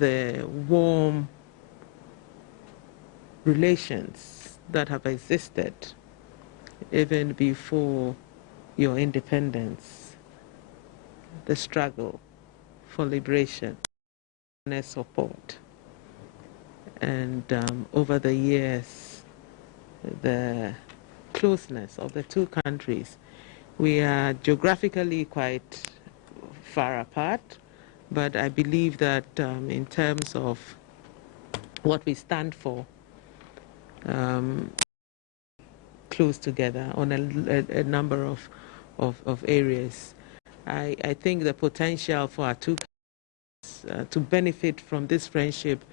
the warm relations that have existed even before your independence, the struggle for liberation and support. And over the years, the closeness of the two countries. We are geographically quite far apart, but I believe that in terms of what we stand for, close together on a number of areas. I think the potential for our two countries to benefit from this friendship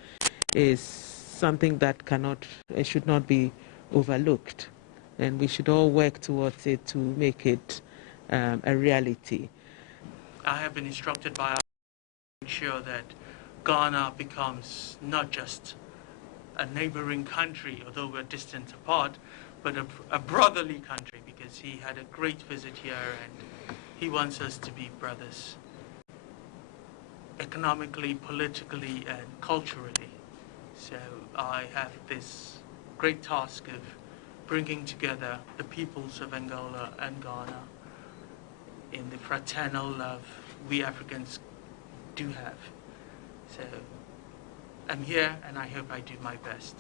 is something that should not be overlooked, and we should all work towards it to make it a reality. I have been instructed by our to ensure that Ghana becomes not just a neighboring country, although we're distant apart, but a brotherly country, because he had a great visit here and he wants us to be brothers, economically, politically, and culturally. So I have this great task of bringing together the peoples of Angola and Ghana in the fraternal love we Africans do have. So I'm here and I hope I do my best.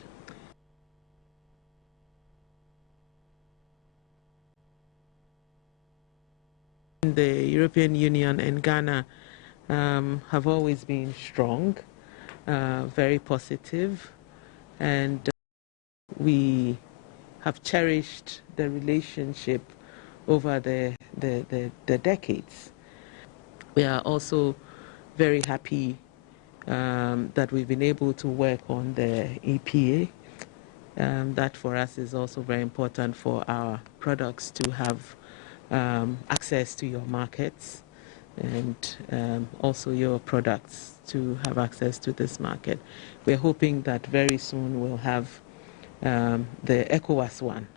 The European Union and Ghana have always been strong, very positive, and we have cherished the relationship over the decades. We are also very happy that we've been able to work on the EPA. That for us is also very important for our products to have access to your markets, and also your products to have access to this market. We're hoping that very soon we'll have the ECOWAS one.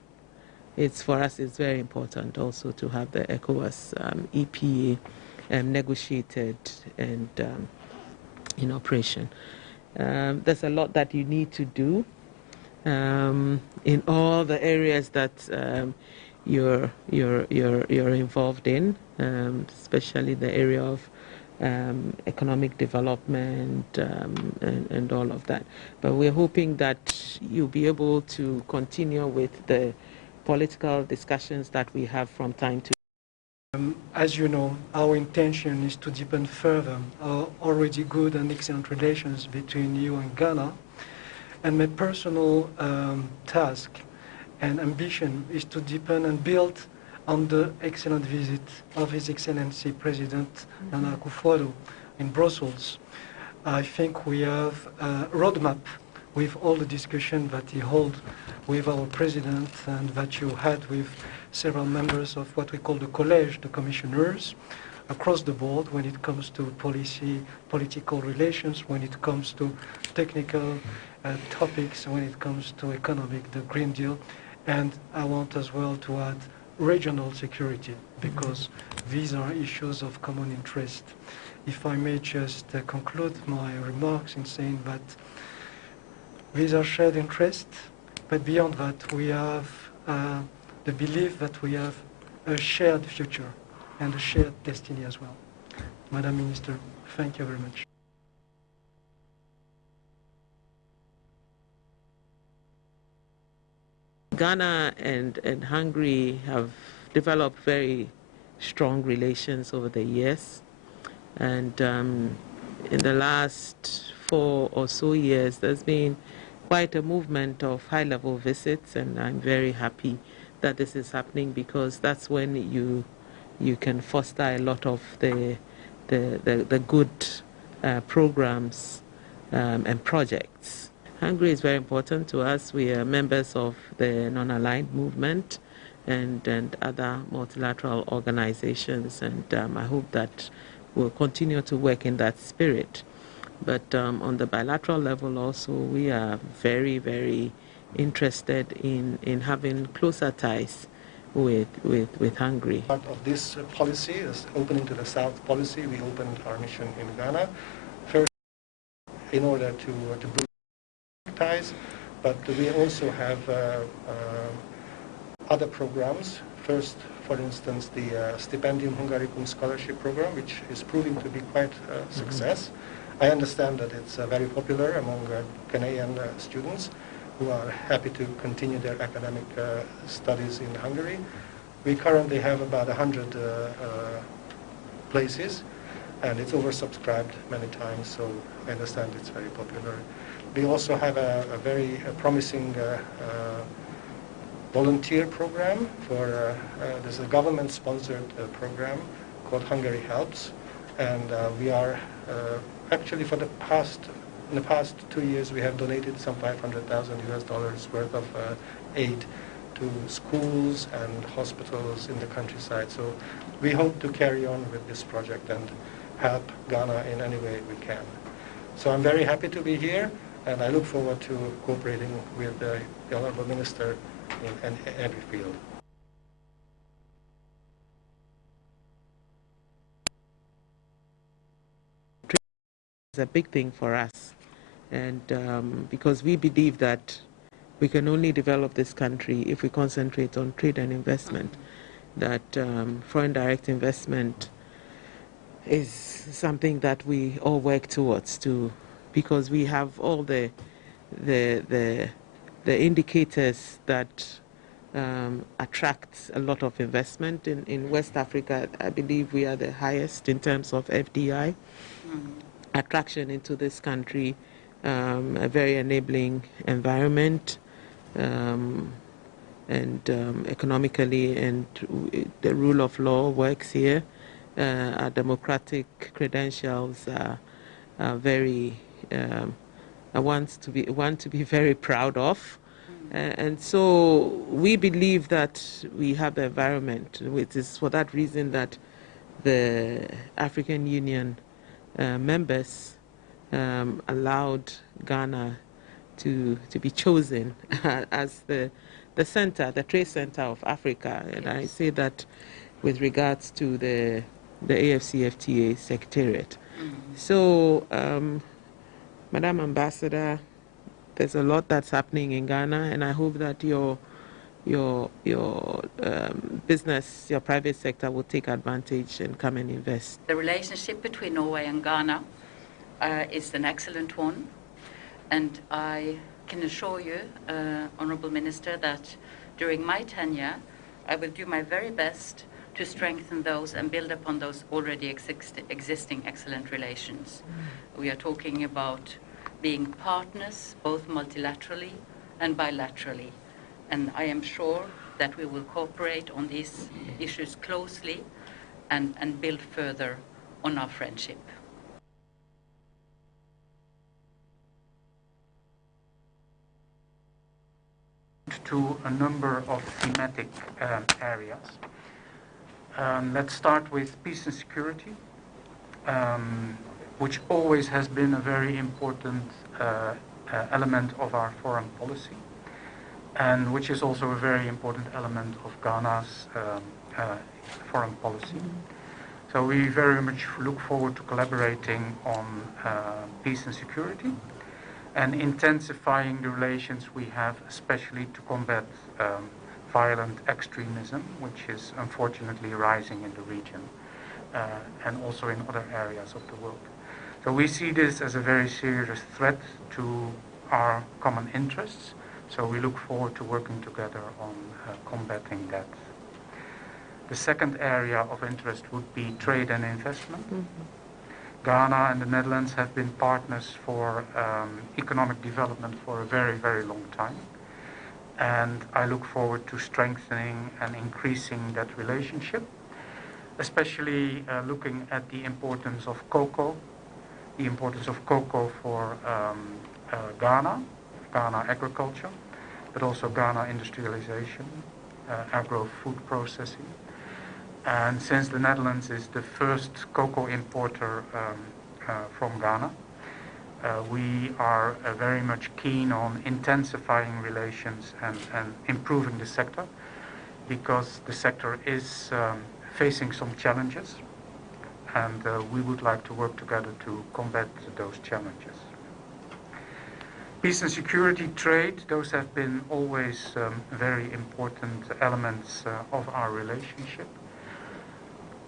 For us, it's very important also to have the ECOWAS EPA negotiated and in operation. There's a lot that you need to do in all the areas that you're involved in, especially the area of economic development and all of that. But we're hoping that you'll be able to continue with the political discussions that we have from time to time. As you know, our intention is to deepen further our already good and excellent relations between you and Ghana. And my personal task and ambition is to deepen and build on the excellent visit of His Excellency President Nana Akufo-Addo in Brussels. I think we have a roadmap with all the discussion that he held with our president and that you had with several members of what we call the college, the commissioners, across the board when it comes to political relations, when it comes to technical topics, when it comes to economic, the Green Deal. And I want as well to add regional security, because these are issues of common interest. If I may just conclude my remarks in saying that these are shared interests, but beyond that we have the belief that we have a shared future and a shared destiny as well. Madam Minister, thank you very much. Ghana and Hungary have developed very strong relations over the years, and in the last 4 or so years there's been quite a movement of high-level visits, and I'm very happy that this is happening, because that's when you can foster a lot of the good programs and projects. Hungary is very important to us. We are members of the non-aligned movement and other multilateral organizations, and I hope that we'll continue to work in that spirit. But on the bilateral level also, we are very, very interested in having closer ties with Hungary. Part of this policy is opening to the South policy. We opened our mission in Ghana. First, in order to build ties, but we also have other programs. First, for instance, the Stipendium Hungarian scholarship program, which is proving to be quite a success. I understand that it's very popular among Ghanaian students who are happy to continue their academic studies in Hungary. We currently have about 100 places, and it's oversubscribed many times, so I understand it's very popular. We also have a very promising volunteer program for, there's a government-sponsored program called Hungary Helps, and we are actually in the past 2 years we have donated some $500,000 worth of aid to schools and hospitals in the countryside. So we hope to carry on with this project and help Ghana in any way we can. So I'm very happy to be here, and I look forward to cooperating with the Honorable Minister in every field. It's a big thing for us, and because we believe that we can only develop this country if we concentrate on trade and investment, that foreign direct investment is something that we all work towards, because we have all the indicators that attract a lot of investment. In West Africa, I believe we are the highest in terms of FDI attraction into this country, a very enabling environment, and economically, and the rule of law works here. Our democratic credentials are very one to be very proud of. And so we believe that we have the environment. It is for that reason that the African Union members allowed Ghana to be chosen as the center, the trade center of Africa. And I say that with regards to the AFCFTA Secretariat. So, Madam Ambassador, there's a lot that's happening in Ghana, and I hope that your business, your private sector will take advantage and come and invest. The relationship between Norway and Ghana is an excellent one, and I can assure you, Honourable Minister, that during my tenure I will do my very best to strengthen those and build upon those already existing excellent relations. We are talking about being partners both multilaterally and bilaterally, and I am sure that we will cooperate on these issues closely and build further on our friendship. To a number of thematic areas. Let's start with peace and security, which always has been a very important element of our foreign policy, and which is also a very important element of Ghana's foreign policy. So we very much look forward to collaborating on peace and security, and intensifying the relations we have, especially to combat violent extremism, which is unfortunately rising in the region and also in other areas of the world. So we see this as a very serious threat to our common interests, so we look forward to working together on combating that. The second area of interest would be trade and investment. Ghana and the Netherlands have been partners for economic development for a very, very long time. And I look forward to strengthening and increasing that relationship, especially looking at the importance of cocoa for Ghana agriculture, but also Ghana industrialization, agro-food processing. And since the Netherlands is the first cocoa importer from Ghana, we are very much keen on intensifying relations and improving the sector, because the sector is facing some challenges, and we would like to work together to combat those challenges. Peace and security, trade, those have been always very important elements of our relationship.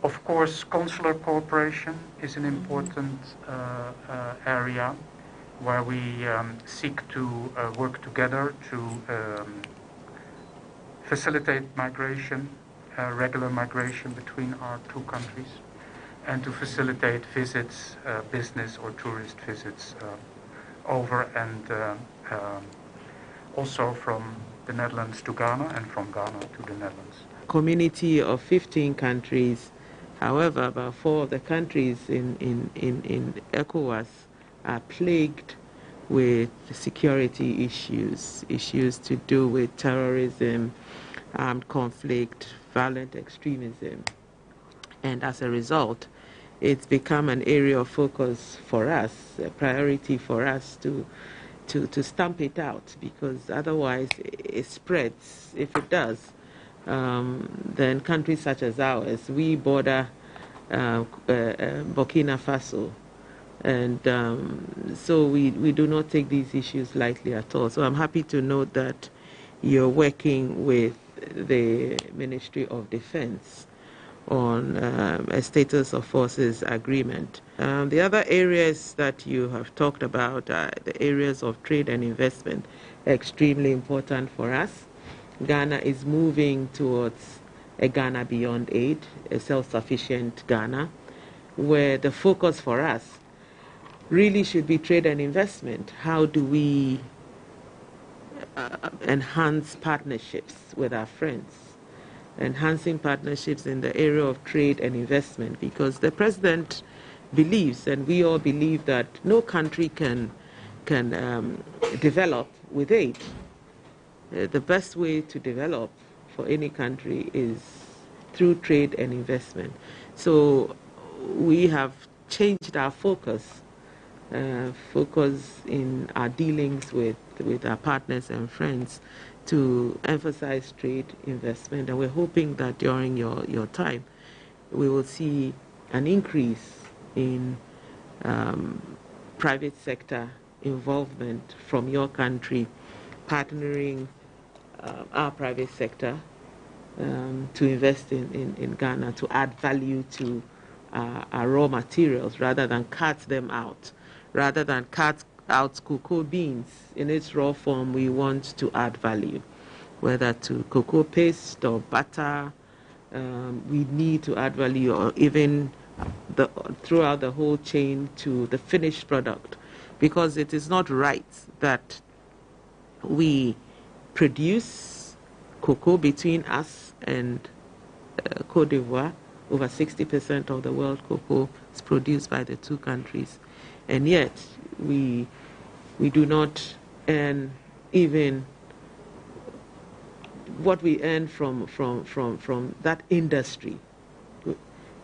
Of course, consular cooperation is an important area where we seek to work together to facilitate migration, regular migration between our two countries, and to facilitate visits, business or tourist visits over and also from the Netherlands to Ghana and from Ghana to the Netherlands. Community of 15 countries. However, about 4 of the countries in ECOWAS are plagued with security issues to do with terrorism, armed conflict, violent extremism. And as a result, it's become an area of focus for us, a priority for us to stamp it out, because otherwise it spreads. If it does, then countries such as ours, we border Burkina Faso, and so we do not take these issues lightly at all. So I'm happy to note that you're working with the Ministry of Defense on a status of forces agreement. The other areas that you have talked about are the areas of trade and investment, extremely important for us. Ghana is moving towards a Ghana beyond aid, a self-sufficient Ghana, where the focus for us really should be trade and investment. How do we enhance partnerships with our friends? Enhancing partnerships in the area of trade and investment, because the president believes, and we all believe, that no country can develop with aid. The best way to develop for any country is through trade and investment. So we have changed our focus in our dealings with our partners and friends to emphasize trade investment, and we're hoping that during your time we will see an increase in private sector involvement from your country, partnering our private sector to invest in Ghana, to add value to our raw materials rather than cut them out. Rather than cut out cocoa beans in its raw form, we want to add value, whether to cocoa paste or butter. We need to add value, or even throughout the whole chain to the finished product, because it is not right that we produce cocoa between us and Côte d'Ivoire. Over 60% of the world cocoa is produced by the two countries, and yet we do not earn even what we earn from that industry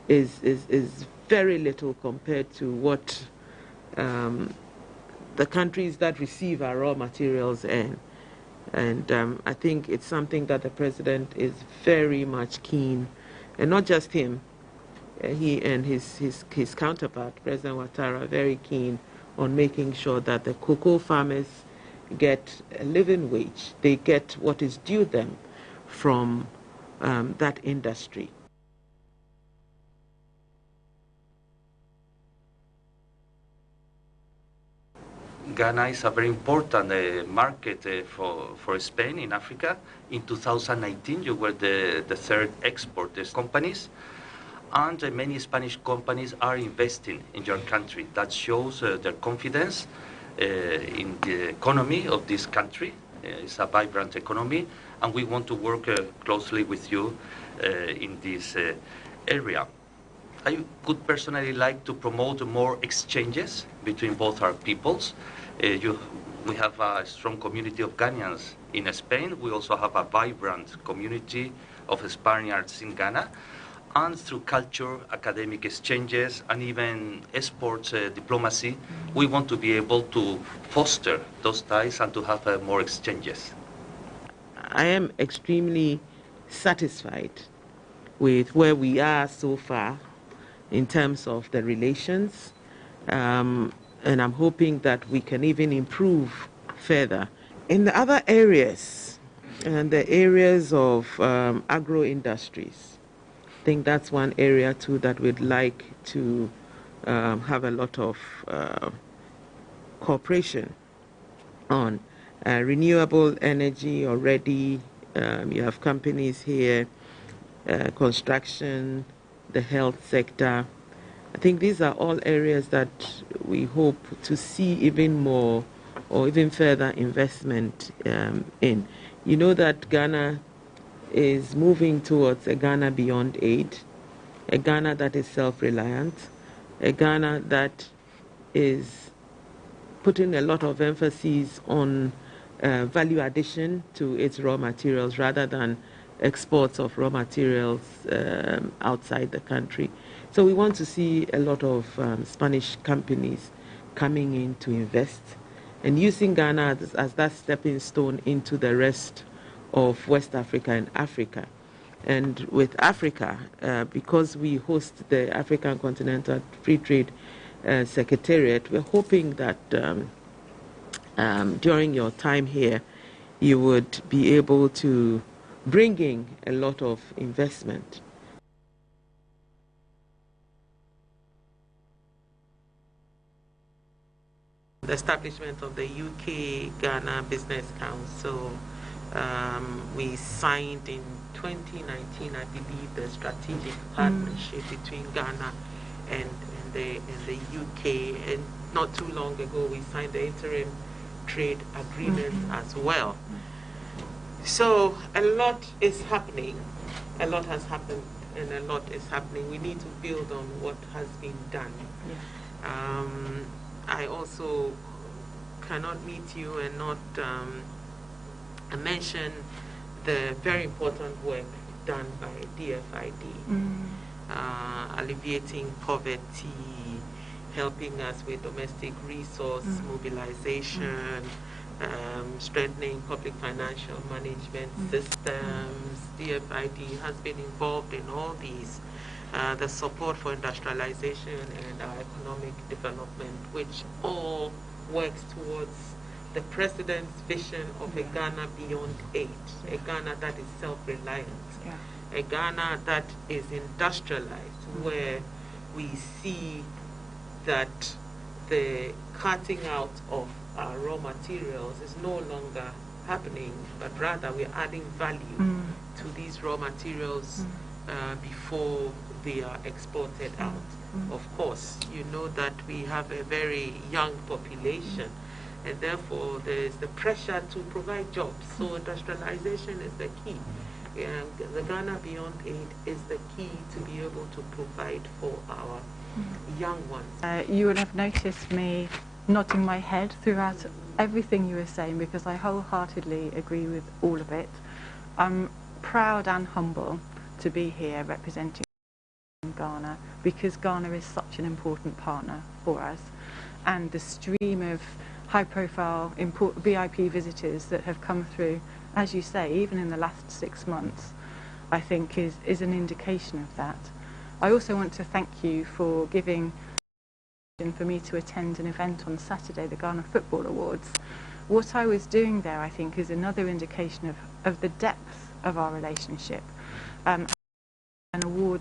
is very little compared to what the countries that receive our raw materials earn. And I think it's something that the president is very much keen, and not just him, he and his counterpart, President Ouattara, are very keen on making sure that the cocoa farmers get a living wage. They get what is due them from that industry. Ghana is a very important market for Spain in Africa. In 2019, you were the third export companies, and many Spanish companies are investing in your country. That shows their confidence in the economy of this country. It's a vibrant economy, and we want to work closely with you in this area. I would personally like to promote more exchanges between both our peoples. We have a strong community of Ghanaians in Spain. We also have a vibrant community of Spaniards in Ghana. And through culture, academic exchanges, and even sports diplomacy, we want to be able to foster those ties and to have more exchanges. I am extremely satisfied with where we are so far in terms of the relations, and I'm hoping that we can even improve further. In the other areas, and the areas of agro-industries, I think that's one area too that we'd like to have a lot of cooperation on. Renewable energy already, you have companies here, construction, the health sector. I think these are all areas that we hope to see even more or even further investment in. You know that Ghana is moving towards a Ghana beyond aid, a Ghana that is self-reliant, a Ghana that is putting a lot of emphasis on value addition to its raw materials rather than exports of raw materials outside the country. So we want to see a lot of Spanish companies coming in to invest and using Ghana as that stepping stone into the rest of West Africa and Africa. And with Africa, because we host the African Continental Free Trade Secretariat, we're hoping that during your time here, you would be able to bring in a lot of investment. The establishment of the UK-Ghana Business Council, we signed in 2019, I believe, the strategic partnership between Ghana and the UK, and not too long ago we signed the interim trade agreement as well. So a lot is happening, a lot has happened, and a lot is happening. We need to build on what has been done. I also cannot meet you and not mention the very important work done by DFID, alleviating poverty, helping us with domestic resource mobilization, strengthening public financial management systems. DFID has been involved in all these. The support for industrialization and our economic development, which all works towards the President's vision of a Ghana beyond aid, a Ghana that is self-reliant, a Ghana that is industrialized, where we see that the cutting out of our raw materials is no longer happening, but rather we're adding value to these raw materials before they are exported out. Of course, you know that we have a very young population, and therefore there is the pressure to provide jobs. So industrialization is the key. And the Ghana Beyond Aid is the key to be able to provide for our young ones. You would have noticed me nodding my head throughout everything you were saying, because I wholeheartedly agree with all of it. I'm proud and humble to be here representing Ghana, because Ghana is such an important partner for us, and the stream of high-profile VIP visitors that have come through, as you say, even in the last 6 months, I think is an indication of that. I also want to thank you for giving for me to attend an event on Saturday, the Ghana Football Awards. What I was doing there, I think, is another indication of the depth of our relationship. An award,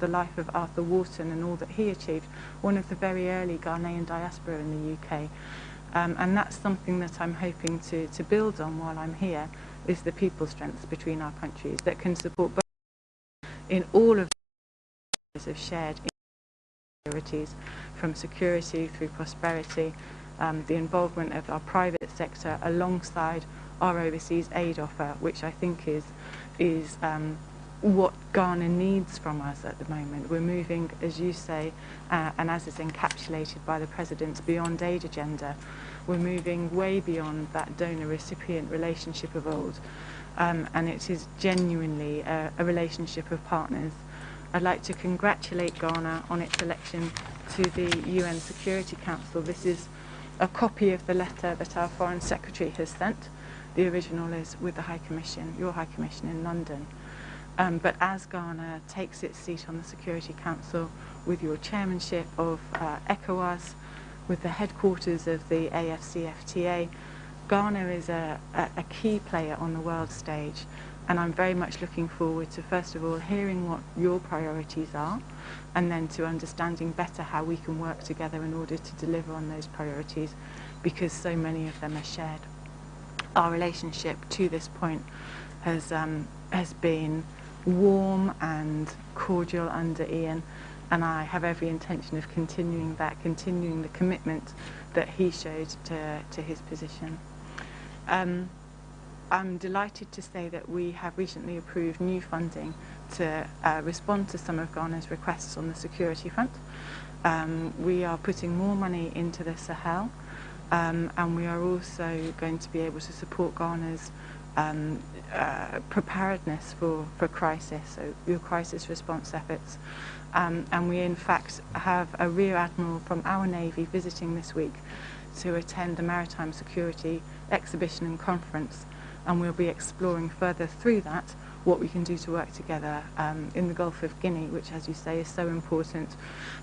the life of Arthur Wharton and all that he achieved, one of the very early Ghanaian diaspora in the UK. And that's something that I'm hoping to build on while I'm here, is the people strengths between our countries that can support both in all of the areas of shared priorities, from security through prosperity, the involvement of our private sector alongside our overseas aid offer, which I think is what Ghana needs from us at the moment. We're moving, as you say, and as is encapsulated by the President's Beyond Aid agenda, we're moving way beyond that donor-recipient relationship of old, and it is genuinely a relationship of partners. I'd like to congratulate Ghana on its election to the UN Security Council. This is a copy of the letter that our Foreign Secretary has sent. The original is with the High Commission, your High Commission in London. But as Ghana takes its seat on the Security Council, with your chairmanship of ECOWAS, with the headquarters of the AFCFTA, Ghana is a key player on the world stage, and I'm very much looking forward to, first of all, hearing what your priorities are, and then to understanding better how we can work together in order to deliver on those priorities, because so many of them are shared. Our relationship to this point has been warm and cordial under Ian, and I have every intention of continuing the commitment that he showed to his position. I'm delighted to say that we have recently approved new funding to respond to some of Ghana's requests on the security front. We are putting more money into the Sahel, and we are also going to be able to support Ghana's preparedness for crisis, so your crisis response efforts. And we in fact have a Rear Admiral from our Navy visiting this week to attend the Maritime Security Exhibition and Conference, and we'll be exploring further through that what we can do to work together in the Gulf of Guinea, which, as you say, is so important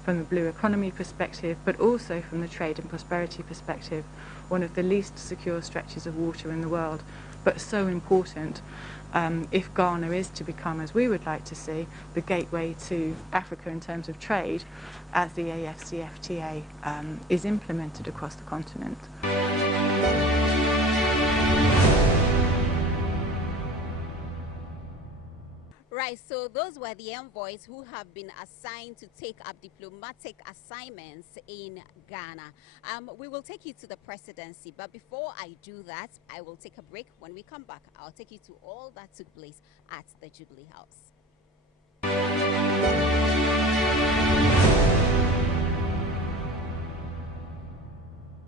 from the blue economy perspective, but also from the trade and prosperity perspective, one of the least secure stretches of water in the world, but so important if Ghana is to become, as we would like to see, the gateway to Africa in terms of trade, as the AFCFTA is implemented across the continent. Right, so those were the envoys who have been assigned to take up diplomatic assignments in Ghana. We will take you to the presidency, but before I do that, I will take a break. When we come back, I'll take you to all that took place at the Jubilee House.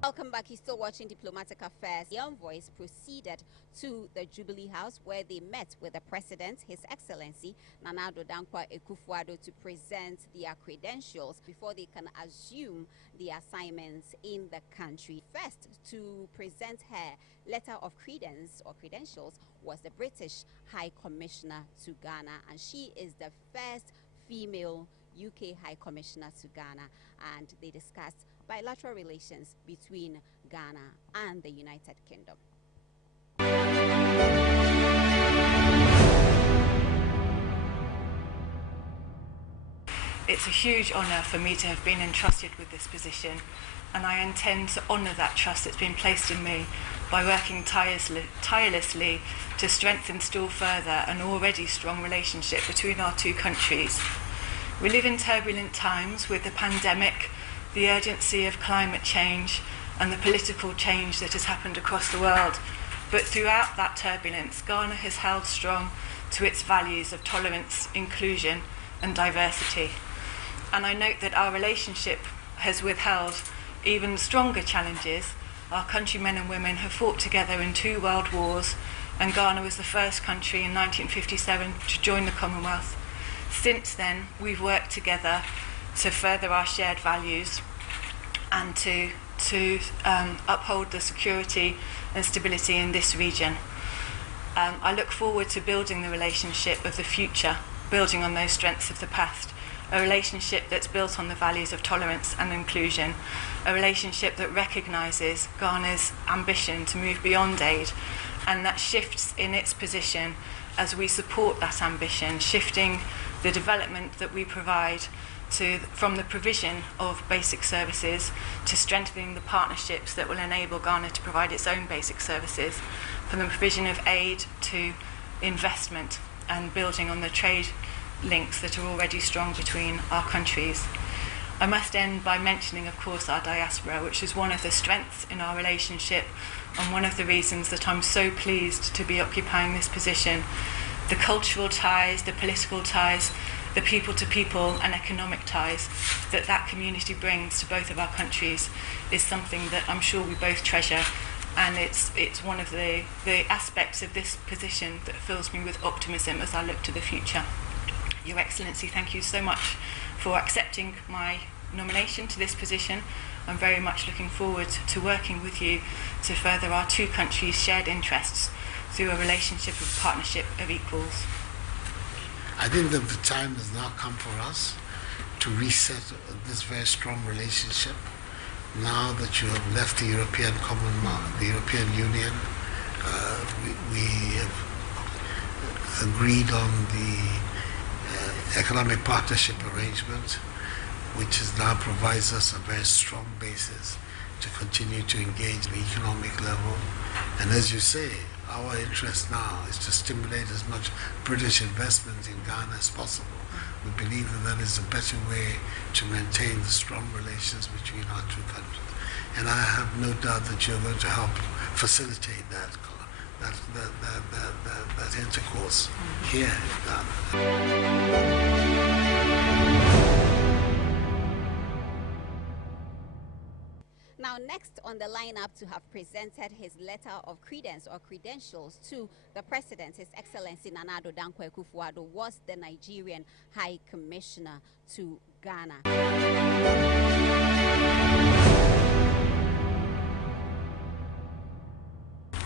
Welcome back. You're still watching Diplomatic Affairs. The envoys proceeded to the Jubilee House, where they met with the President, His Excellency Nana Addo Dankwa Akufo-Addo, to present their credentials before they can assume the assignments in the country. First, to present her letter of credence or credentials was the British High Commissioner to Ghana, and she is the first female UK High Commissioner to Ghana, and they discussed bilateral relations between Ghana and the United Kingdom. It's a huge honour for me to have been entrusted with this position, and I intend to honour that trust that's been placed in me by working tirelessly to strengthen still further an already strong relationship between our two countries. We live in turbulent times with the pandemic, the urgency of climate change and the political change that has happened across the world. But throughout that turbulence, Ghana has held strong to its values of tolerance, inclusion and diversity. And I note that our relationship has withheld even stronger challenges. Our countrymen and women have fought together in 2 world wars, and Ghana was the first country in 1957 to join the Commonwealth. Since then, we've worked together to further our shared values and to uphold the security and stability in this region. I look forward to building the relationship of the future, building on those strengths of the past, a relationship that's built on the values of tolerance and inclusion, a relationship that recognises Ghana's ambition to move beyond aid, and that shifts in its position as we support that ambition, shifting the development that we provide from the provision of basic services to strengthening the partnerships that will enable Ghana to provide its own basic services, from the provision of aid to investment and building on the trade links that are already strong between our countries. I must end by mentioning, of course, our diaspora, which is one of the strengths in our relationship and one of the reasons that I'm so pleased to be occupying this position. The cultural ties, the political ties, the people-to-people and economic ties that community brings to both of our countries is something that I'm sure we both treasure, and it's one of the aspects of this position that fills me with optimism as I look to the future. Your Excellency, thank you so much for accepting my nomination to this position. I'm very much looking forward to working with you to further our two countries' shared interests through a relationship of partnership of equals. I think that the time has now come for us to reset this very strong relationship now that you have left the European the European Union, we have agreed on the economic partnership arrangement, which now provides us a very strong basis to continue to engage at the economic level. And as you say, our interest now is to stimulate as much British investment in Ghana as possible. We believe that that is a better way to maintain the strong relations between our two countries. And I have no doubt that you're going to help facilitate that intercourse here in Ghana. Now, next on the lineup to have presented his letter of credence or credentials to the President, His Excellency Nana Addo Dankwa Akufo-Addo, was the Nigerian High Commissioner to Ghana.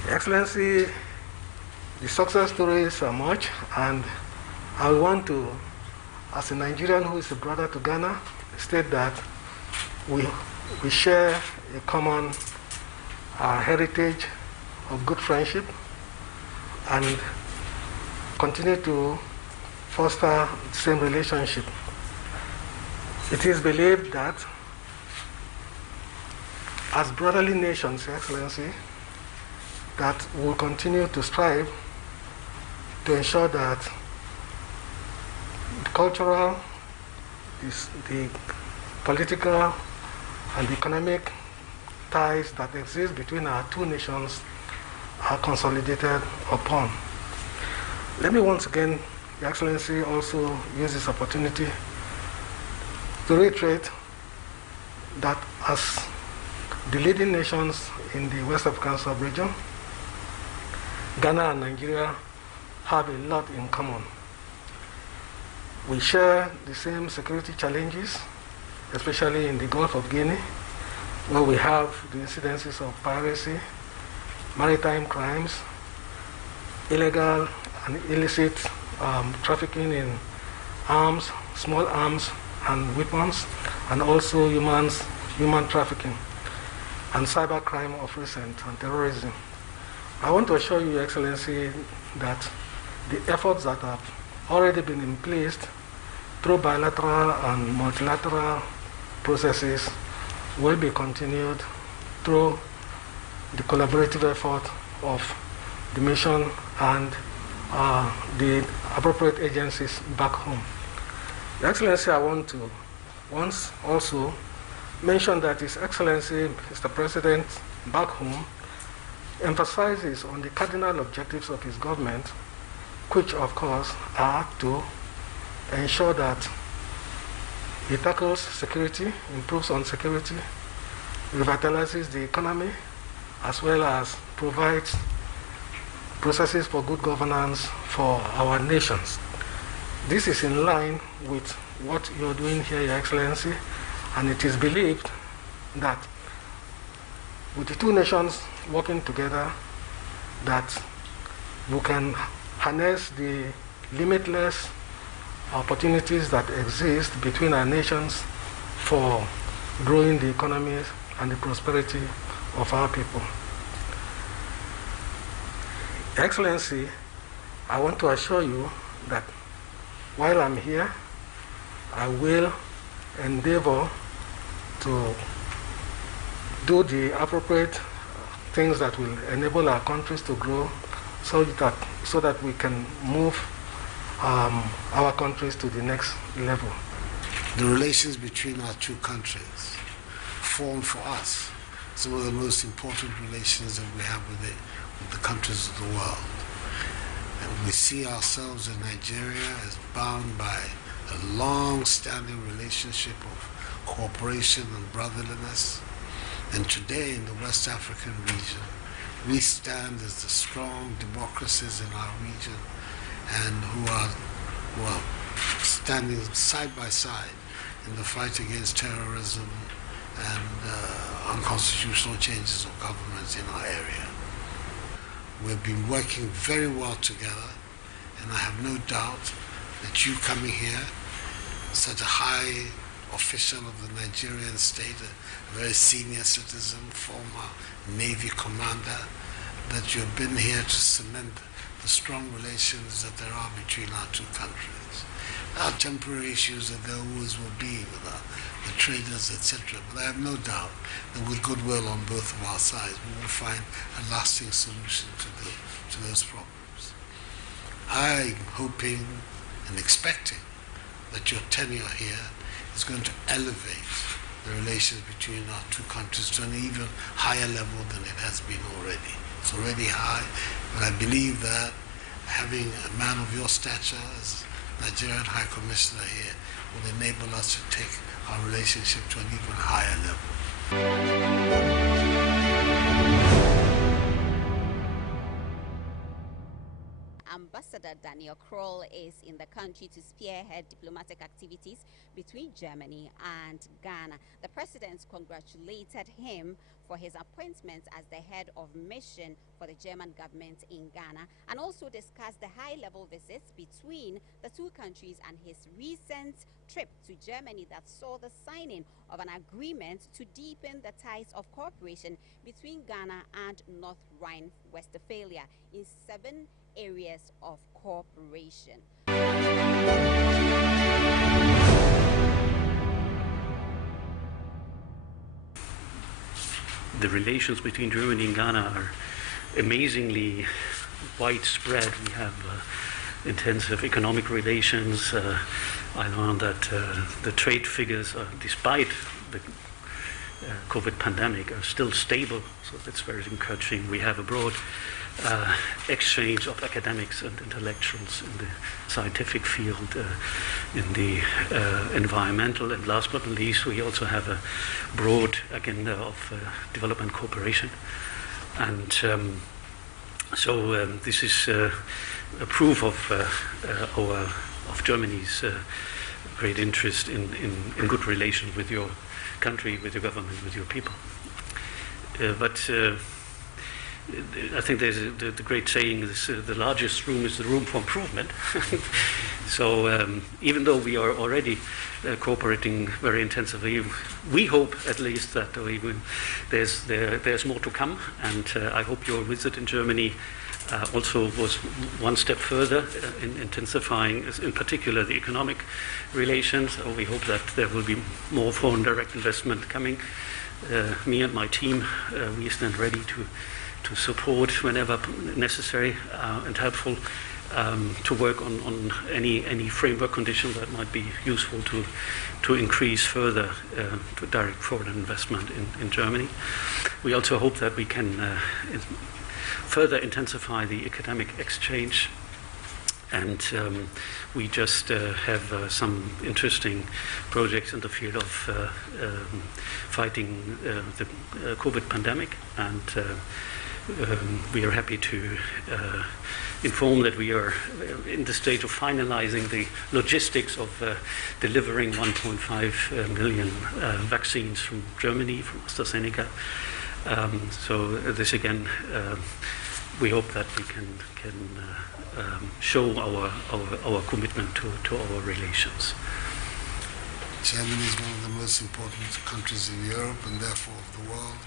Excellency, the success stories are much, and I want to, as a Nigerian who is a brother to Ghana, state that we share a common heritage of good friendship and continue to foster the same relationship. It is believed that as brotherly nations, Excellency, that we will continue to strive to ensure that the cultural, the political, and the economic ties that exist between our two nations are consolidated upon. Let me once again, Your Excellency, also use this opportunity to reiterate that as the leading nations in the West African sub-region, Ghana and Nigeria have a lot in common. We share the same security challenges, especially in the Gulf of Guinea, where we have the incidences of piracy, maritime crimes, illegal and illicit trafficking in arms, small arms and weapons, and also human trafficking, and cybercrime of recent, and terrorism. I want to assure you, Your Excellency, that the efforts that have already been in place through bilateral and multilateral processes will be continued through the collaborative effort of the mission and the appropriate agencies back home. Your Excellency, I want to once also mention that His Excellency, Mr. President, back home, emphasizes on the cardinal objectives of his government, which of course are to ensure that he tackles security, improves on security, revitalizes the economy, as well as provides processes for good governance for our nations. This is in line with what you're doing here, Your Excellency, and it is believed that with the two nations working together, that we can harness the limitless opportunities that exist between our nations for growing the economies and the prosperity of our people. Excellency, I want to assure you that while I'm here, I will endeavor to do the appropriate things that will enable our countries to grow so that we can move our countries to the next level. The relations between our two countries form for us some of the most important relations that we have with the countries of the world. And we see ourselves in Nigeria as bound by a long-standing relationship of cooperation and brotherliness. And today in the West African region, we stand as the strong democracies in our region and who are standing side by side in the fight against terrorism and unconstitutional changes of government in our area. We've been working very well together, and I have no doubt that you coming here, such a high official of the Nigerian state, a very senior citizen, former Navy commander, that you've been here to cement the strong relations that there are between our two countries. There are temporary issues that there always will be with the traders, etc. But I have no doubt that with goodwill on both of our sides, we will find a lasting solution to those problems. I'm hoping and expecting that your tenure here is going to elevate the relations between our two countries to an even higher level than it has been already. It's already high, but I believe that having a man of your stature as Nigerian High Commissioner here will enable us to take our relationship to an even higher level. Ambassador Daniel Kroll is in the country to spearhead diplomatic activities between Germany and Ghana. The president congratulated him for his appointment as the head of mission for the German government in Ghana, and also discussed the high-level visits between the two countries and his recent trip to Germany that saw the signing of an agreement to deepen the ties of cooperation between Ghana and North Rhine-Westphalia in 7 areas of cooperation. The relations between Germany and Ghana are amazingly widespread. We have intensive economic relations. I learned that the trade figures, despite the COVID pandemic, are still stable, so that's very encouraging. We have a broad exchange of academics and intellectuals in the scientific field, in the environmental, and last but not least, we also have a broad agenda of development cooperation. And so this is a proof of Germany's great interest in good relations with your country, with your government, with your people. But I think there's the great saying is the largest room is the room for improvement. So even though we are already cooperating very intensively, we hope at least that there's more to come, and I hope your visit in Germany also was one step further in intensifying, in particular, the economic relations. So we hope that there will be more foreign direct investment coming. Me and my team, we stand ready to support whenever necessary and helpful to work on any framework condition that might be useful to increase further direct foreign investment in Germany. We also hope that we can further intensify the academic exchange, and we just have some interesting projects in the field of fighting the COVID pandemic, and we are happy to inform that we are in the stage of finalizing the logistics of delivering 1.5 million vaccines from Germany, from AstraZeneca. So this again, we hope that we can show our commitment to our relations. Germany is one of the most important countries in Europe and therefore of the world.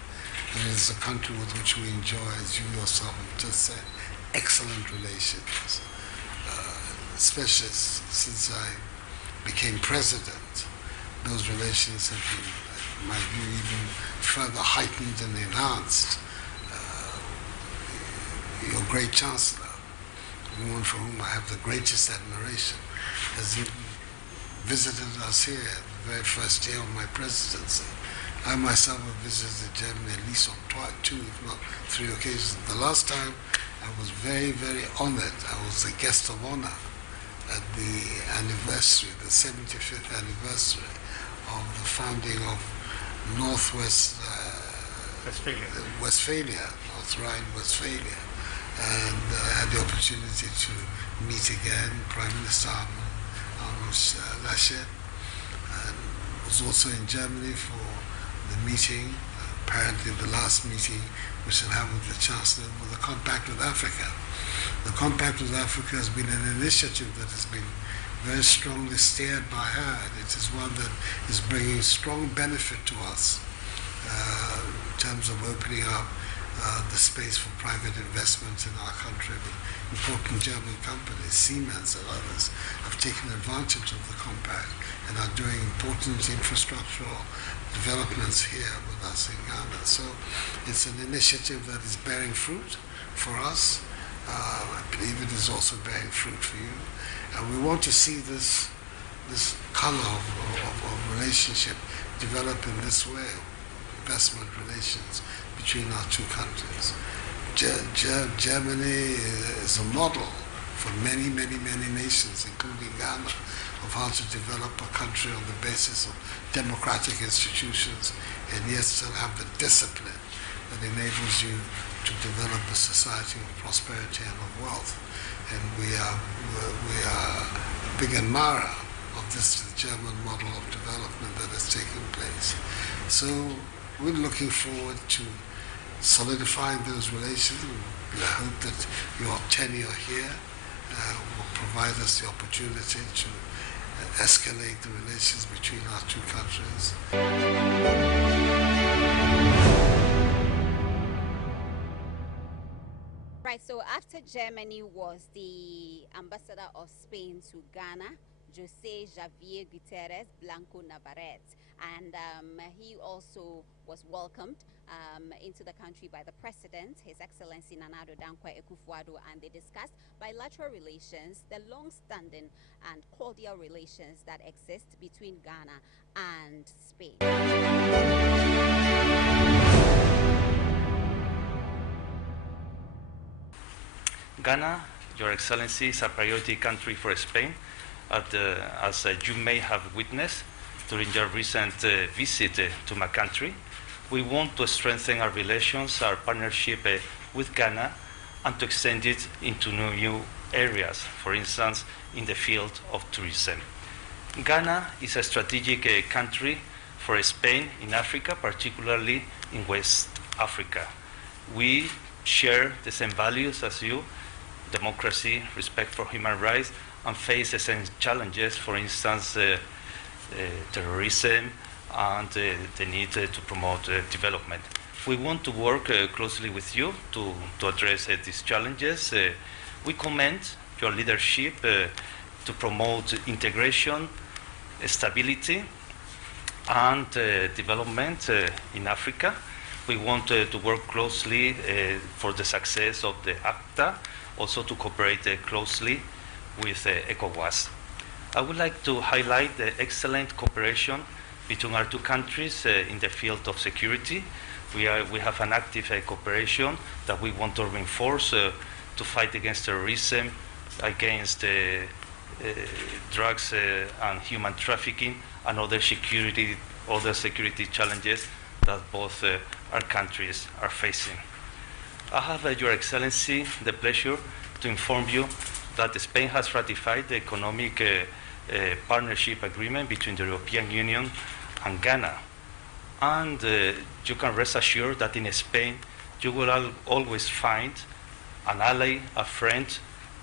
And it is a country with which we enjoy, as you yourself have just said, excellent relations. Especially since I became president, those relations have been, in my view, even further heightened and enhanced. Your great chancellor, the woman for whom I have the greatest admiration, has even visited us here the very first year of my presidency. I myself have visited Germany at least on 2, if not 3 occasions. The last time I was very, very honored. I was a guest of honor at the anniversary, the 75th anniversary of the founding of Westphalia, North Rhine-Westphalia. And I had the opportunity to meet again Prime Minister Laschet, and was also in Germany for the meeting, apparently the last meeting which I had with the Chancellor, for the Compact with Africa. The Compact with Africa has been an initiative that has been very strongly steered by her. It is one that is bringing strong benefit to us in terms of opening up the space for private investment in our country. Important German companies, Siemens and others, have taken advantage of the compact and are doing important infrastructural developments here with us in Ghana. So it's an initiative that is bearing fruit for us. I believe it is also bearing fruit for you. And we want to see this color of relationship develop in this way, investment relations between our two countries. Germany is a model for many, many, many nations, including Ghana, of how to develop a country on the basis of democratic institutions and yet still have the discipline that enables you to develop a society of prosperity and of wealth. And we are a big admirer of this German model of development that is taking place. So we're looking forward to solidifying those relations. We hope that your tenure here will provide us the opportunity to escalate the relations between our two countries. Right, so after Germany was the ambassador of Spain to Ghana, Jose Javier Gutierrez Blanco Navarrete, and he also was welcomed into the country by the President, His Excellency Nana Addo Dankwa Akufo-Addo, and they discussed bilateral relations, the long-standing and cordial relations that exist between Ghana and Spain. Ghana, Your Excellency, is a priority country for Spain, as you may have witnessed during your recent visit to my country. We want to strengthen our relations, our partnership with Ghana, and to extend it into new areas, for instance, in the field of tourism. Ghana is a strategic country for Spain in Africa, particularly in West Africa. We share the same values as you: democracy, respect for human rights, and face the same challenges, for instance, terrorism, and the need to promote development. We want to work closely with you to address these challenges. We commend your leadership to promote integration, stability, and development in Africa. We want to work closely for the success of the ACTA, also to cooperate closely with ECOWAS. I would like to highlight the excellent cooperation between our two countries in the field of security. We have an active cooperation that we want to reinforce to fight against terrorism, against drugs and human trafficking, and other security challenges that both our countries are facing. I have, Your Excellency, the pleasure to inform you that Spain has ratified the economic partnership agreement between the European Union and Ghana. And you can rest assured that in Spain, you will always find an ally, a friend,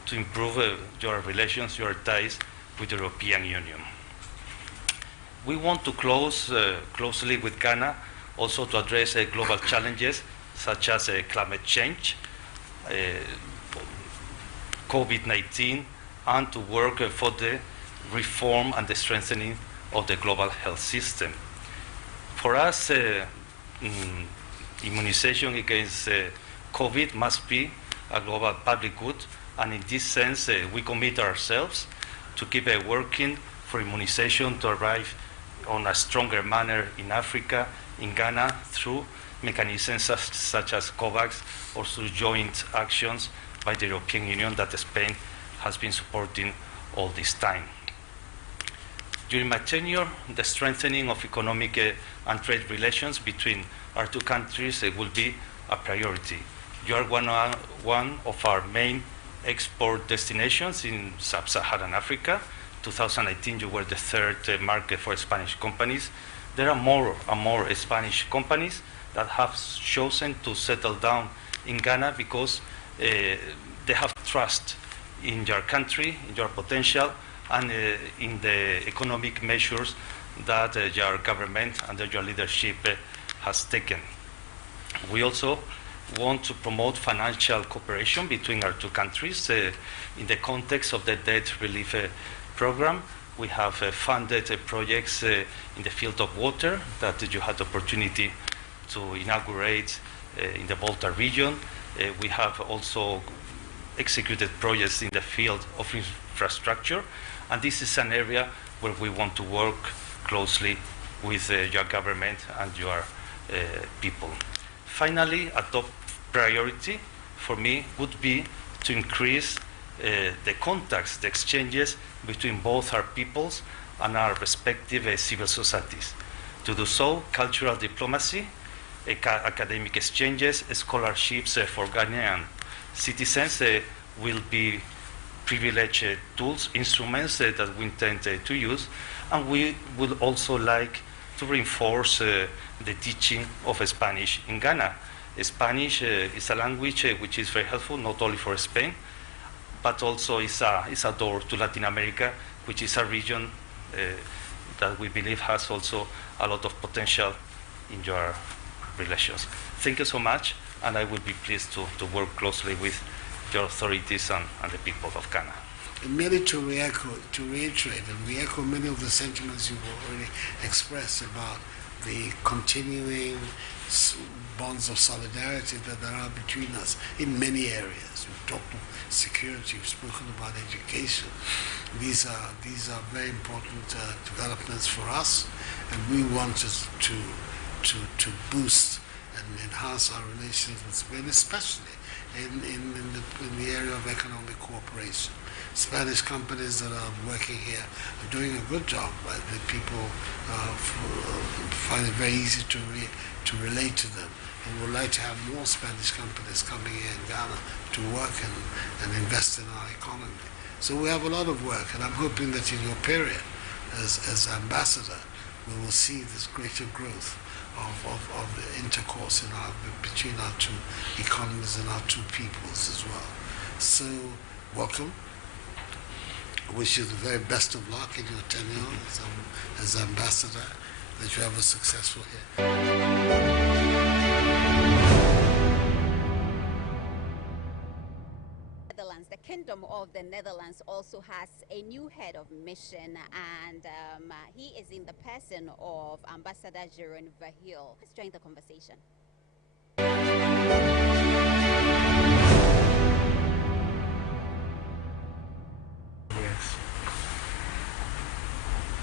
to improve your relations, your ties with the European Union. We want to close closely with Ghana also to address global challenges such as climate change, COVID-19, and to work for the reform and the strengthening of the global health system. For us, immunization against COVID must be a global public good, and in this sense, we commit ourselves to keep working for immunization to arrive on a stronger manner in Africa, in Ghana, through mechanisms such as COVAX, or through joint actions by the European Union that Spain has been supporting all this time. During my tenure, the strengthening of economic and trade relations between our two countries will be a priority. You are one of our main export destinations in sub-Saharan Africa. 2019, you were the third market for Spanish companies. There are more and more Spanish companies that have chosen to settle down in Ghana because they have trust in your country, in your potential, and in the economic measures that your government under your leadership has taken. We also want to promote financial cooperation between our two countries. In the context of the debt relief program, we have funded projects in the field of water that you had the opportunity to inaugurate in the Balta region. We have also executed projects in the field of infrastructure, and this is an area where we want to work closely with your government and your people. Finally, a top priority for me would be to increase the contacts, the exchanges between both our peoples and our respective civil societies. To do so, cultural diplomacy, academic exchanges, scholarships for Ghanaian citizens will be privileged tools, instruments that we intend to use, and we would also like to reinforce the teaching of Spanish in Ghana. Spanish is a language which is very helpful not only for Spain, but also is a door to Latin America, which is a region that we believe has also a lot of potential in your relations. Thank you so much, and I will be pleased to work closely with your authorities and the people of Ghana. And merely to reiterate and re-echo many of the sentiments you've already expressed about the continuing bonds of solidarity that there are between us in many areas. We've talked about security, we've spoken about education. These are very important developments for us, and we want to boost and enhance our relations with Spain, especially in the area of economic cooperation. Spanish companies that are working here are doing a good job. Right? The people find it very easy to relate to them, and would like to have more Spanish companies coming here in Ghana to work and invest in our economy. So we have a lot of work, and I'm hoping that in your period as ambassador, we will see this greater growth of the intercourse between our two economies and our two peoples as well. So, welcome. I wish you the very best of luck in your tenure as ambassador, that you have a successful year. The Kingdom of the Netherlands also has a new head of mission, and he is in the person of Ambassador Jeroen Verheul. Let's join the conversation. Yes.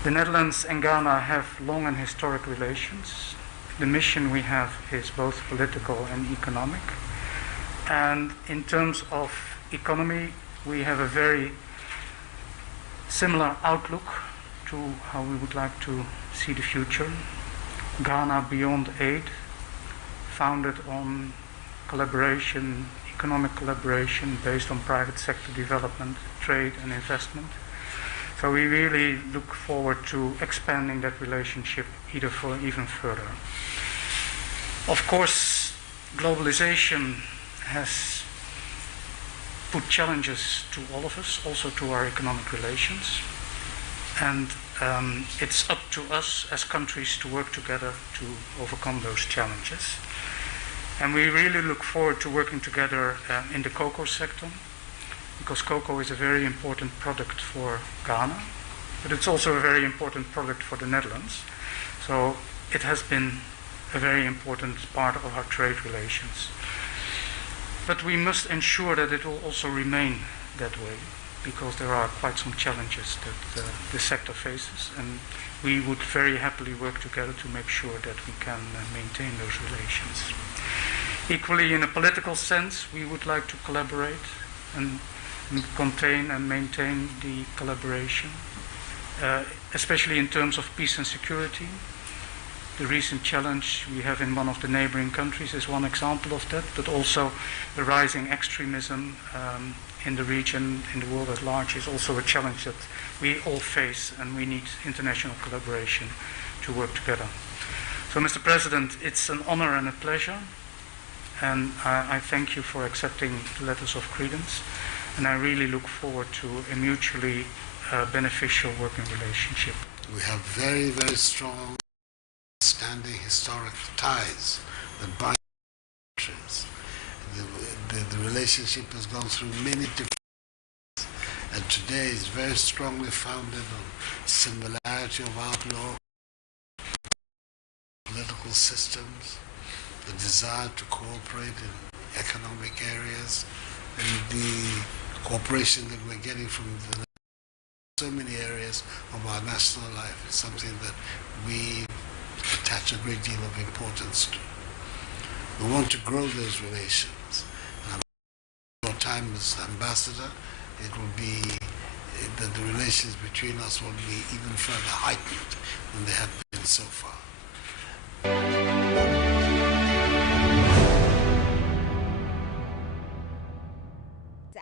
The Netherlands and Ghana have long and historic relations. The mission we have is both political and economic. And in terms of economy, we have a very similar outlook to how we would like to see the future. Ghana Beyond Aid, founded on collaboration, economic collaboration based on private sector development, trade and investment. So we really look forward to expanding that relationship even further. Of course, globalization has put challenges to all of us, also to our economic relations. And it's up to us as countries to work together to overcome those challenges. And we really look forward to working together in the cocoa sector, because cocoa is a very important product for Ghana, but it's also a very important product for the Netherlands. So it has been a very important part of our trade relations. But we must ensure that it will also remain that way, because there are quite some challenges that the sector faces, and we would very happily work together to make sure that we can maintain those relations. Equally, in a political sense, we would like to collaborate and contain and maintain the collaboration, especially in terms of peace and security. The recent challenge we have in one of the neighboring countries is one example of that, but also the rising extremism in the region, in the world at large, is also a challenge that we all face, and we need international collaboration to work together. So, Mr. President, it's an honor and a pleasure, and I thank you for accepting the letters of credence, and I really look forward to a mutually beneficial working relationship. We have very, very strong standing historic ties that bind countries. The relationship has gone through many different, and today is very strongly founded on similarity of outlook, political systems, the desire to cooperate in economic areas, and the cooperation that we're getting from so many areas of our national life is something that we attach a great deal of importance to. We want to grow those relations. Your time as ambassador, it will be that the relations between us will be even further heightened than they have been so far.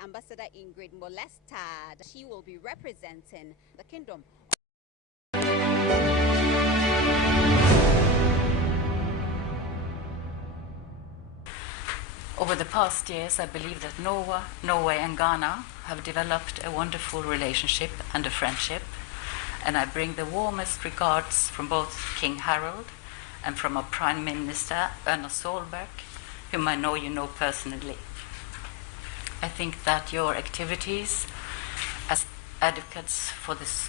Ambassador Ingrid Molestad, she will be representing the kingdom. Over the past years, I believe that Norway and Ghana have developed a wonderful relationship and a friendship, and I bring the warmest regards from both King Harold and from our Prime Minister, Erna Solberg, whom I know you know personally. I think that your activities as advocates for this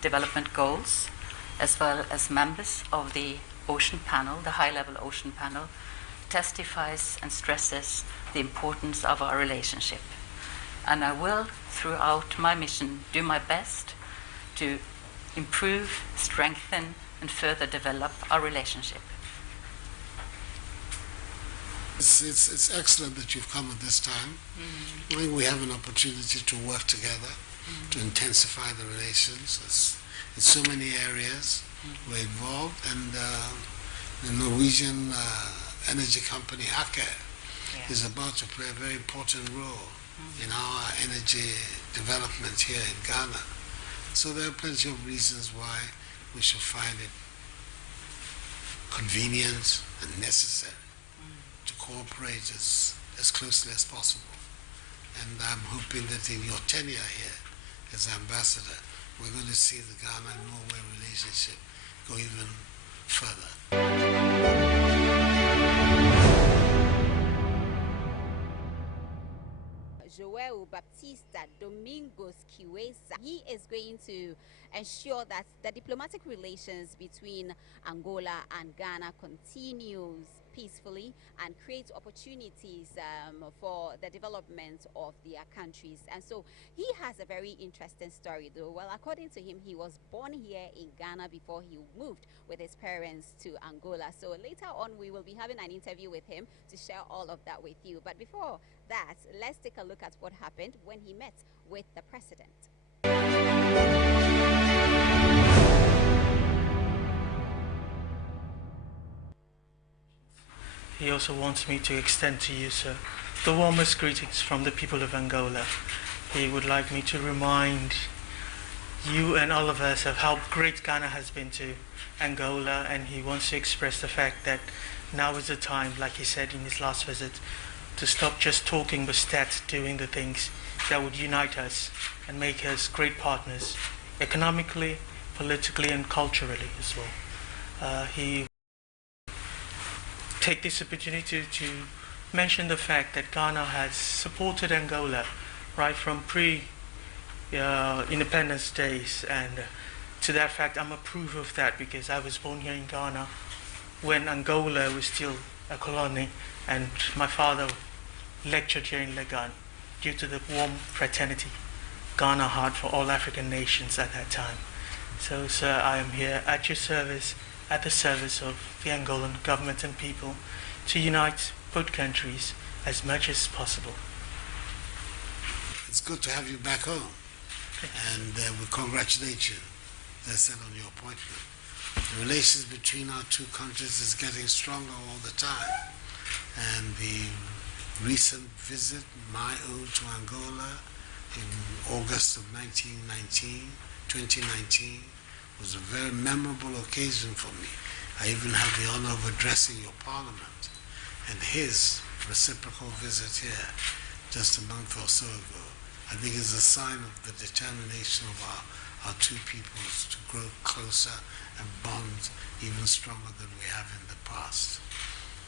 development goals, as well as members of the Ocean Panel, the high-level Ocean Panel, testifies and stresses the importance of our relationship. And I will, throughout my mission, do my best to improve, strengthen, and further develop our relationship. It's excellent that you've come at this time. I think we have an opportunity to work together, to intensify the relations. In so many areas we're involved, and the Norwegian energy company Aker is about to play a very important role in our energy development here in Ghana. So there are plenty of reasons why we should find it convenient and necessary to cooperate as closely as possible. And I'm hoping that in your tenure here as ambassador, we're going to see the Ghana-Norway relationship go even further. Joel Baptista Domingos Kiwesa, he is going to ensure that the diplomatic relations between Angola and Ghana continues peacefully and create opportunities for the development of their countries. And so he has a very interesting story, though. Well, according to him, he was born here in Ghana before he moved with his parents to Angola. So later on, we will be having an interview with him to share all of that with you. But before that, let's take a look at what happened when he met with the president. He also wants me to extend to you, sir, the warmest greetings from the people of Angola. He would like me to remind you and all of us of how great Ghana has been to Angola, and he wants to express the fact that now is the time, like he said in his last visit, to stop just talking but start doing the things that would unite us and make us great partners, economically, politically, and culturally as well. He take this opportunity to mention the fact that Ghana has supported Angola right from independence days, and to that fact I'm a proof of that, because I was born here in Ghana when Angola was still a colony, and my father lectured here in Legon due to the warm fraternity Ghana had for all African nations at that time. So, sir, I am here at your service, at the service of the Angolan government and people, to unite both countries as much as possible. It's good to have you back home, and we congratulate you, as I said, on your appointment. The relations between our two countries is getting stronger all the time, and the recent visit, my own, to Angola in August of 2019, was a very memorable occasion for me. I even had the honor of addressing your parliament, and his reciprocal visit here just a month or so ago I think is a sign of the determination of our two peoples to grow closer and bond even stronger than we have in the past.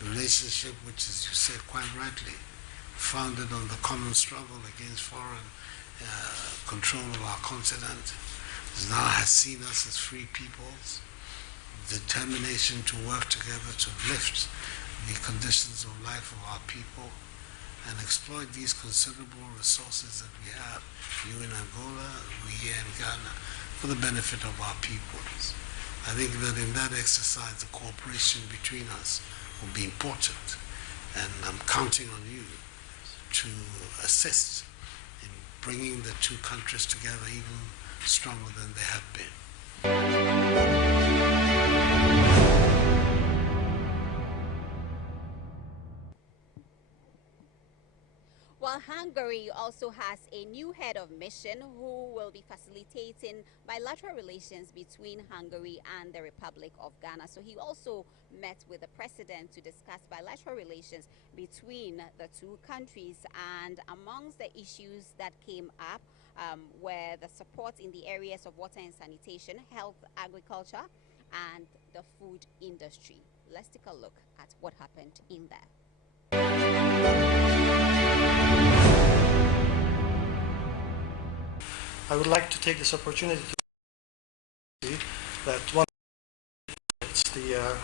The relationship, which, as you said quite rightly, founded on the common struggle against foreign control of our continent, now has seen us as free peoples, determination to work together to lift the conditions of life of our people and exploit these considerable resources that we have, you in Angola, we here in Ghana, for the benefit of our peoples. I think that in that exercise, the cooperation between us will be important, and I'm counting on you to assist in bringing the two countries together even stronger than they have been. Well, Hungary also has a new head of mission who will be facilitating bilateral relations between Hungary and the Republic of Ghana. So he also met with the president to discuss bilateral relations between the two countries. And amongst the issues that came up were the support in the areas of water and sanitation, health, agriculture, and the food industry. Let's take a look at what happened in there. I would like to take this opportunity to say that one the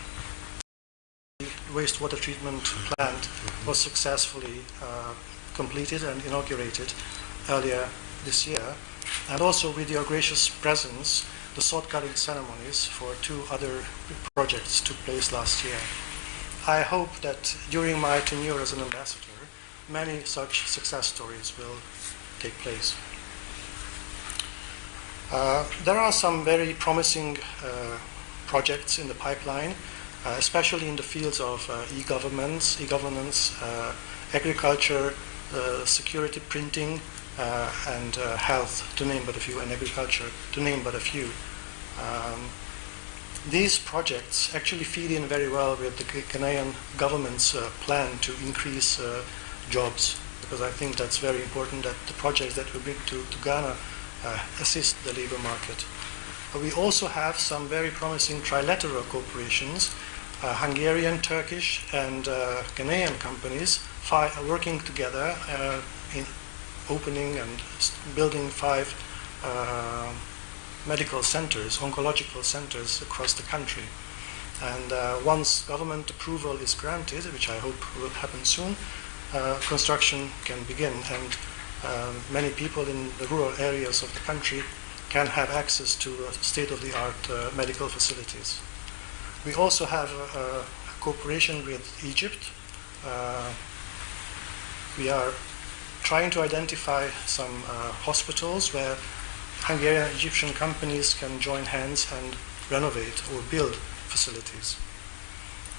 wastewater treatment plant was successfully completed and inaugurated earlier this year, and also with your gracious presence, the sword-cutting ceremonies for two other projects took place last year. I hope that during my tenure as an ambassador, many such success stories will take place. There are some very promising projects in the pipeline, especially in the fields of e-governance, agriculture, security printing, and health, to name but a few, and agriculture, to name but a few. These projects actually feed in very well with the Ghanaian government's plan to increase jobs, because I think that's very important that the projects that we bring to Ghana assist the labor market. We also have some very promising trilateral cooperations. Hungarian, Turkish, and Ghanaian companies working together in opening and building 5 medical centers, oncological centers across the country. And once government approval is granted, which I hope will happen soon, construction can begin, and many people in the rural areas of the country can have access to state-of-the-art medical facilities. We also have a cooperation with Egypt. We are trying to identify some hospitals where Hungarian and Egyptian companies can join hands and renovate or build facilities.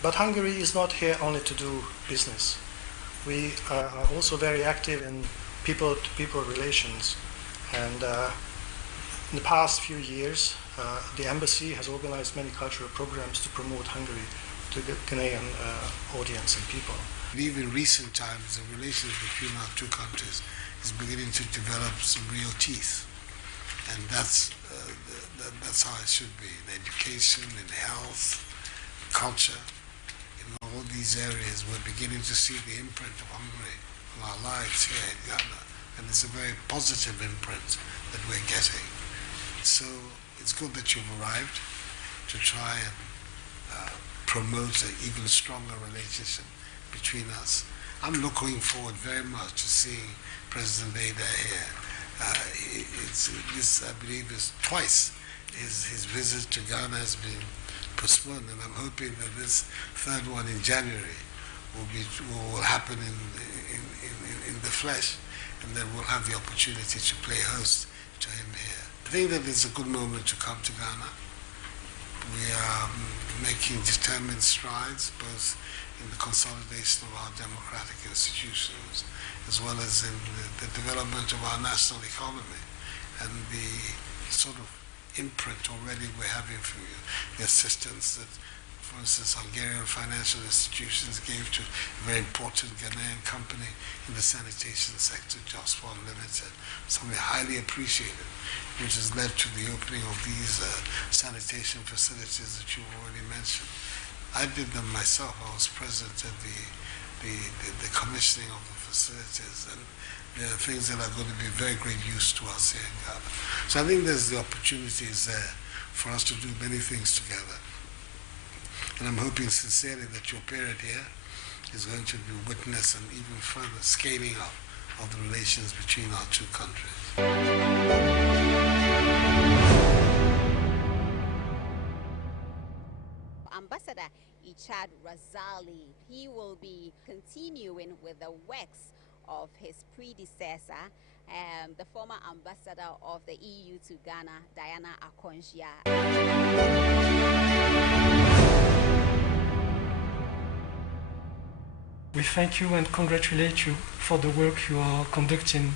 But Hungary is not here only to do business. We are also very active in people-to-people relations, and in the past few years the embassy has organized many cultural programs to promote Hungary to the Ghanaian audience and people. Even in recent times, the relations between our two countries is beginning to develop some real teeth, and that's how it should be, in education, in health, culture. In all these areas, we're beginning to see the imprint of Hungary on our lives here in Ghana, and it's a very positive imprint that we're getting. So it's good that you've arrived to try and promote an even stronger relationship between us. I'm looking forward very much to seeing President Ada here. This, I believe, is twice his visit to Ghana has been postponed, and I'm hoping that this third one in January will happen in the flesh, and then we'll have the opportunity to play host to him here. I think that it's a good moment to come to Ghana. We are making determined strides, both in the consolidation of our democratic institutions, as well as in the development of our national economy, and the sort of imprint already we're having from you, the assistance that for instance, Hungarian financial institutions gave to a very important Ghanaian company in the sanitation sector, Just One Limited, something highly appreciated, which has led to the opening of these sanitation facilities that you've already mentioned. I did them myself. I was present at the commissioning of the facilities, and there are things that are going to be very great use to us here in Ghana. So I think there's the opportunities there for us to do many things together. And I'm hoping sincerely that your period here is going to be witness and even further scaling up of the relations between our two countries. Ambassador Ichad Razali, he will be continuing with the works of his predecessor, the former ambassador of the EU to Ghana, Diana Akonjia. We thank you and congratulate you for the work you are conducting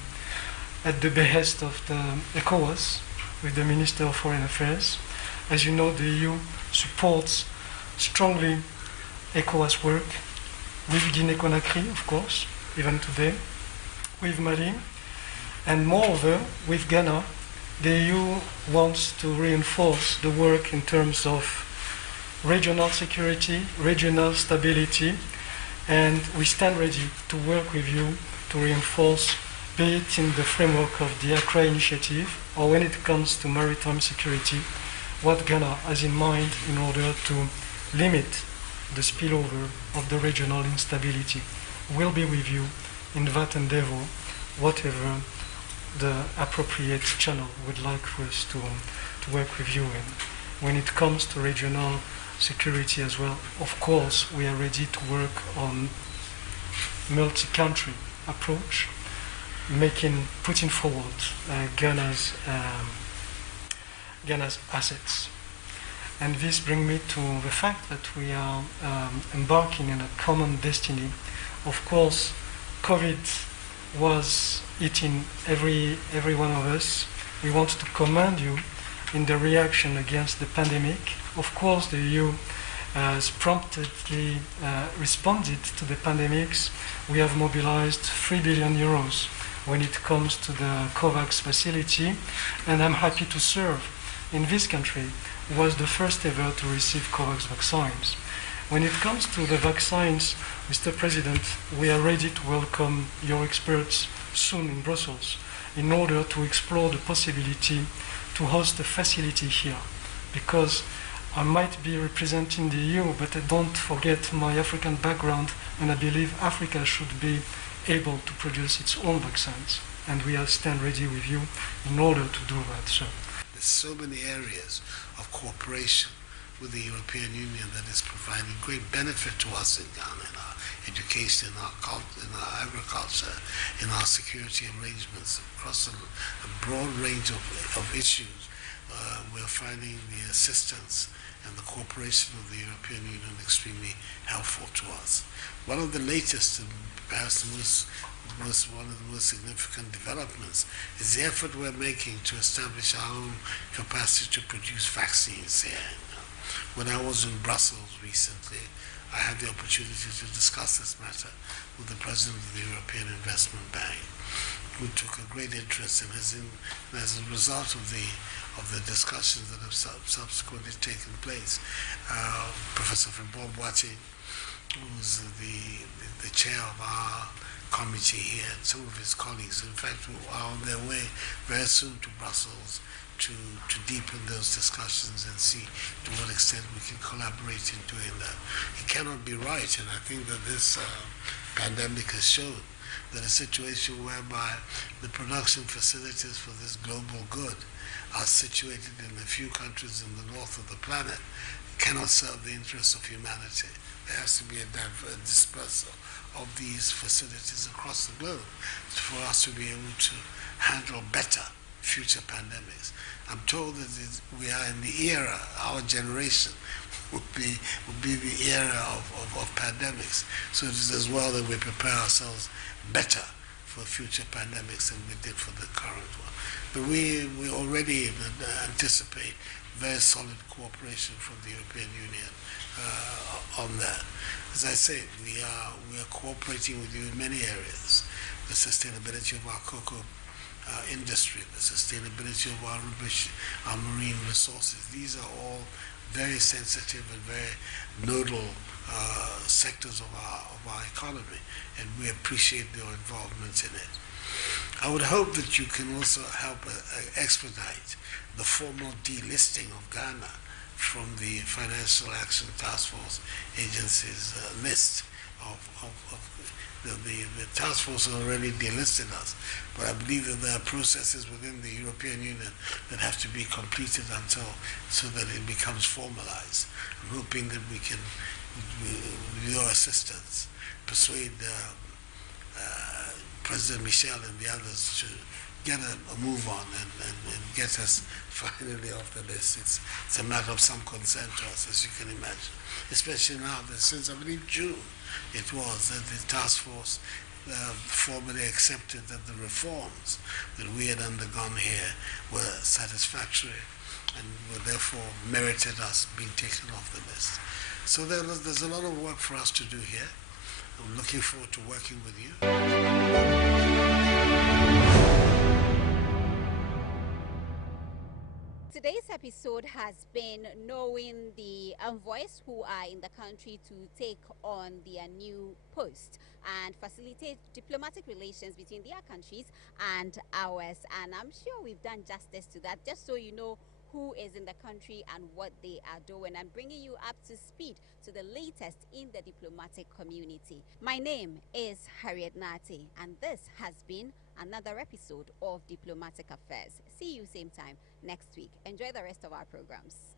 at the behest of the ECOWAS with the Minister of Foreign Affairs. As you know, the EU supports strongly ECOWAS work with Guinea-Conakry, of course, even today, with Mali, and moreover, with Ghana. The EU wants to reinforce the work in terms of regional security, regional stability, and we stand ready to work with you to reinforce, be it in the framework of the Accra Initiative or when it comes to maritime security, what Ghana has in mind in order to limit the spillover of the regional instability. We'll be with you in that endeavor, whatever the appropriate channel would like for us to work with you in. When it comes to regional security as well, of course, we are ready to work on multi-country approach, putting forward Ghana's assets. And this brings me to the fact that we are embarking on a common destiny. Of course, COVID was eating every one of us. We want to commend you in the reaction against the pandemic. Of course, the EU has promptly responded to the pandemics. We have mobilized 3 billion euros when it comes to the COVAX facility, and I'm happy to serve in this country, was the first ever to receive COVAX vaccines. When it comes to the vaccines, Mr. President, we are ready to welcome your experts soon in Brussels in order to explore the possibility to host a facility here, because I might be representing the EU, but I don't forget my African background, and I believe Africa should be able to produce its own vaccines, and we stand ready with you in order to do that. So there's so many areas of cooperation with the European Union that is providing great benefit to us in Ghana, in our education, in our agriculture, in our security arrangements, across a broad range of issues. We're finding the assistance and the cooperation of the European Union extremely helpful to us. One of the latest and perhaps one of the most significant developments is the effort we're making to establish our own capacity to produce vaccines here. When I was in Brussels recently, I had the opportunity to discuss this matter with the President of the European Investment Bank, who took a great interest in as a result of the discussions that have subsequently taken place. Professor Bob Watting, who's the chair of our committee here, and some of his colleagues, in fact, are on their way very soon to Brussels to deepen those discussions and see to what extent we can collaborate in doing that. It cannot be right, and I think that this pandemic has shown that a situation whereby the production facilities for this global good are situated in a few countries in the north of the planet cannot serve the interests of humanity. There has to be a dispersal of these facilities across the globe for us to be able to handle better future pandemics. I'm told that we are in the era, our generation would be the era of pandemics. So it is as well that we prepare ourselves better for future pandemics than we did for the current one. But we already anticipate very solid cooperation from the European Union on that. As I say, we are cooperating with you in many areas. The sustainability of our cocoa industry, the sustainability of our marine resources. These are all very sensitive and very nodal sectors of our economy, and we appreciate your involvement in it. I would hope that you can also help expedite the formal delisting of Ghana from the Financial Action Task Force agency's list the task force has already delisted us, but I believe that there are processes within the European Union that have to be completed so that it becomes formalized. I'm hoping that we can, with your assistance, persuade President Michel and the others to get a move on and get us finally off the list. It's a matter of some concern to us, as you can imagine, especially now that since I believe June it was that the task force formally accepted that the reforms that we had undergone here were satisfactory and were therefore merited us being taken off the list. So there's a lot of work for us to do here. I'm looking forward to working with you. Today's episode has been knowing the envoys who are in the country to take on their new post and facilitate diplomatic relations between their countries and ours. And I'm sure we've done justice to that, just so you know who is in the country and what they are doing. I'm bringing you up to speed to the latest in the diplomatic community. My name is Harriet Nartey, and this has been another episode of Diplomatic Affairs. See you same time next week. Enjoy the rest of our programs.